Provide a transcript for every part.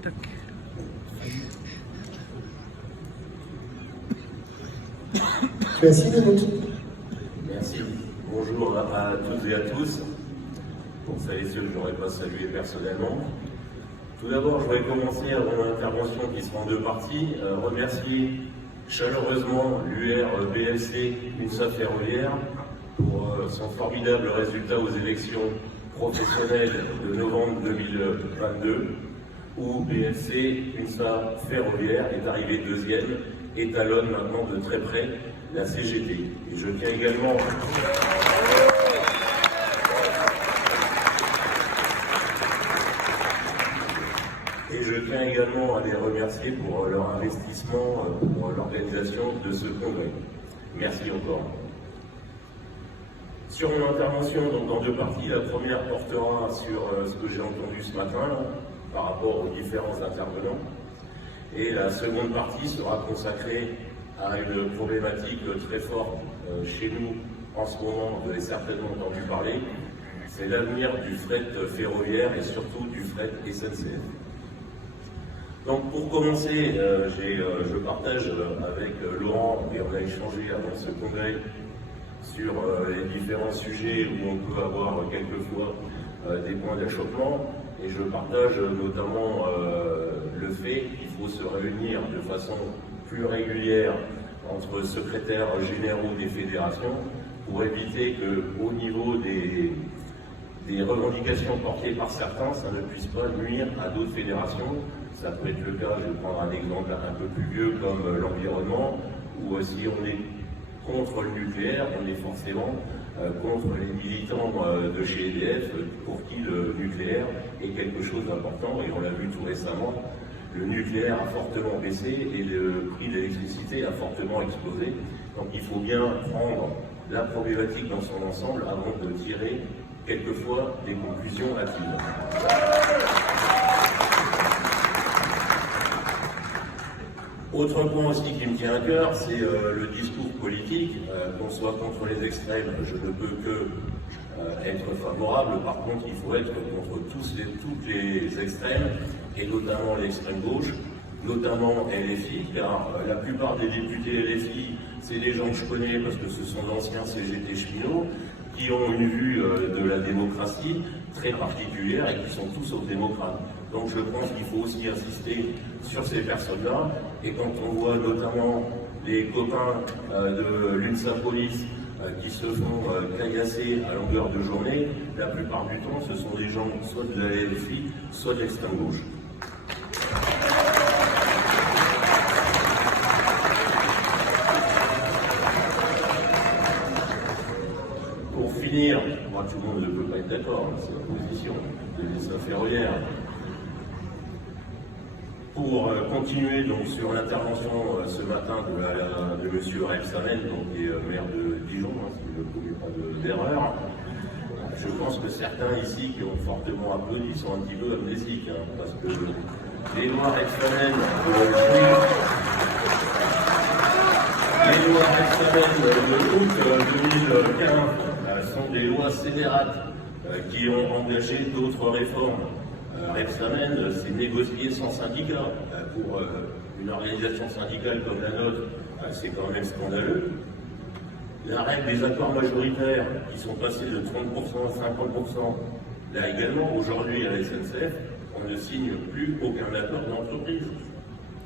Tu as 6 minutes. Merci. Bonjour à toutes et à tous. Pour celles et ceux que je n'aurais pas salué personnellement. Tout d'abord, je voudrais commencer avant mon intervention qui sera en 2 parties, remercier chaleureusement l'UR-BLC UNSA Ferroviaire pour son formidable résultat aux élections professionnelles de novembre 2022, où BLC UNSA Ferroviaire est arrivé 2e et talonne maintenant de très près la CGT. Et je tiens également à les remercier pour leur investissement, pour l'organisation de ce congrès. Merci encore. Sur mon intervention, donc en 2 parties, la première portera sur ce que j'ai entendu ce matin par rapport aux différents intervenants. Et la seconde partie sera consacrée à une problématique très forte chez nous en ce moment, vous avez certainement entendu parler, c'est l'avenir du fret ferroviaire et surtout du fret SNCF. Donc pour commencer, je partage avec Laurent, et on a échangé avant ce congrès sur les différents sujets où on peut avoir quelquefois des points d'achoppement, et je partage notamment le fait qu'il faut se réunir de façon plus régulière entre secrétaires généraux des fédérations pour éviter qu'au niveau des revendications portées par certains, ça ne puisse pas nuire à d'autres fédérations. Ça peut être le cas, je vais prendre un exemple un peu plus vieux comme l'environnement, ou si on est contre le nucléaire, on est forcément contre les militants de chez EDF pour qui le nucléaire est quelque chose d'important, et on l'a vu tout récemment, le nucléaire a fortement baissé et le prix de l'électricité a fortement explosé. Donc il faut bien prendre la problématique dans son ensemble avant de tirer quelquefois des conclusions hâtives. Autre point aussi qui me tient à cœur, c'est le discours politique. Qu'on soit contre les extrêmes, je ne peux que être favorable. Par contre, il faut être contre toutes les extrêmes, et notamment l'extrême gauche, notamment LFI, car la plupart des députés LFI, c'est des gens que je connais parce que ce sont d'anciens CGT cheminots, qui ont une vue de la démocratie très particulière et qui sont tous sauf démocrates. Donc je pense qu'il faut aussi insister sur ces personnes-là, et quand on voit notamment les copains de l'UNSA Police qui se font caillasser à longueur de journée, la plupart du temps ce sont des gens soit de la LFI, soit de l'extrême gauche. Pour finir, moi tout le monde ne peut pas être d'accord, c'est la position de l'UNSA Ferroviaire. Pour continuer donc sur l'intervention ce matin de M. Rebsamen, qui est maire de Dijon, si je ne commets pas d'erreur, je pense que certains ici qui ont fortement applaudi sont un petit peu amnésiques, parce que les lois Rebsamen de août 2015 sont des lois scélérates qui ont engagé d'autres réformes. Rebsamen s'est négocié sans syndicat. Pour une organisation syndicale comme la nôtre, c'est quand même scandaleux. La règle des accords majoritaires qui sont passés de 30% à 50%, là également, aujourd'hui à la SNCF, on ne signe plus aucun accord d'entreprise.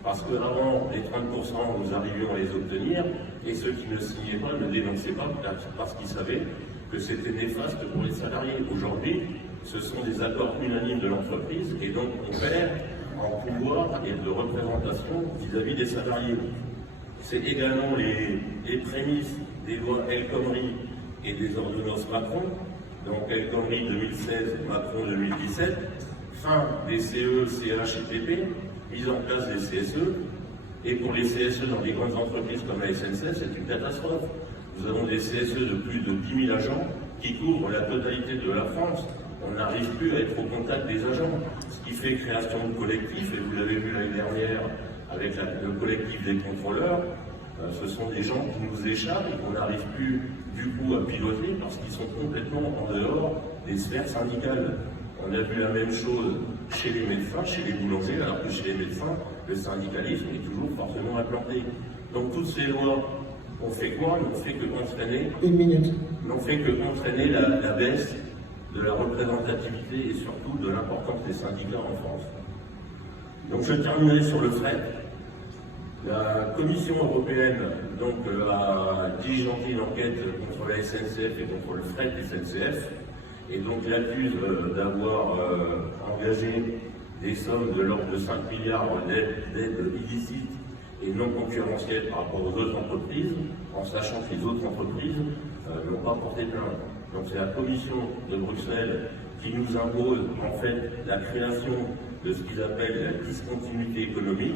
Parce qu'avant, les 30%, nous arrivions à les obtenir, et ceux qui ne signaient pas ne dénonçaient pas parce qu'ils savaient que c'était néfaste pour les salariés. Aujourd'hui, ce sont des accords unanimes de l'entreprise, et donc on perd en pouvoir et de représentation vis-à-vis des salariés. C'est également les prémices des lois El Khomri et des ordonnances Macron, donc El Khomri 2016, Macron 2017, fin des CE, CH et PP, mise en place des CSE, et pour les CSE dans les grandes entreprises comme la SNCF, c'est une catastrophe. Nous avons des CSE de plus de 10 000 agents qui couvrent la totalité de la France. On n'arrive plus à être au contact des agents, ce qui fait création de collectifs, et vous l'avez vu l'année dernière avec le collectif des contrôleurs, ce sont des gens qui nous échappent et qu'on n'arrive plus du coup à piloter parce qu'ils sont complètement en dehors des sphères syndicales. On a vu la même chose chez les médecins, chez les boulangers, alors que chez les médecins, le syndicalisme est toujours fortement implanté. Donc toutes ces lois ont fait quoi? N'ont fait que entraîner, la baisse de la représentativité et surtout de l'importance des syndicats en France. Donc je terminerai sur le fret. La Commission européenne donc, a diligenté une enquête contre la SNCF et contre le fret SNCF et donc l'accuse d'avoir engagé des sommes de l'ordre de 5 milliards d'aides illicites et non concurrentielles par rapport aux autres entreprises, en sachant que les autres entreprises n'ont pas porté plainte. Donc c'est la Commission de Bruxelles qui nous impose en fait la création de ce qu'ils appellent la discontinuité économique,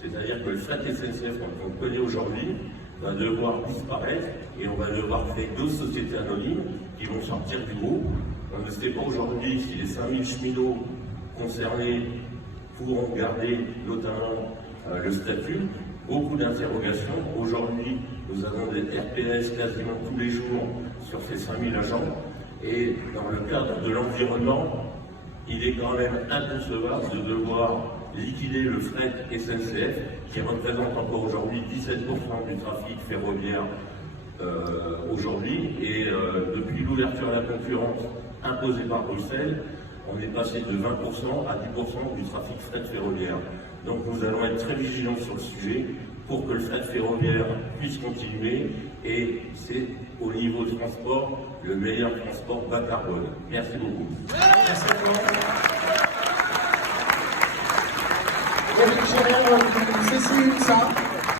c'est-à-dire que le fret SNCF qu'on connaît aujourd'hui va devoir disparaître et on va devoir créer d'autres sociétés anonymes qui vont sortir du groupe. On ne sait pas aujourd'hui si les 5000 cheminots concernés pourront garder notamment le statut. Beaucoup d'interrogations. Aujourd'hui, nous avons des RPS quasiment tous les jours sur ces 5000 agents. Et dans le cadre de l'environnement, il est quand même inconcevable de devoir liquider le fret SNCF, qui représente encore aujourd'hui 17% du trafic ferroviaire aujourd'hui. Et depuis l'ouverture à la concurrence imposée par Bruxelles, on est passé de 20% à 10% du trafic fret ferroviaire. Donc nous allons être très vigilants sur le sujet pour que le fret ferroviaire puisse continuer et c'est au niveau du transport le meilleur transport bas carbone. Merci beaucoup. Merci à toi. Cécile, ça.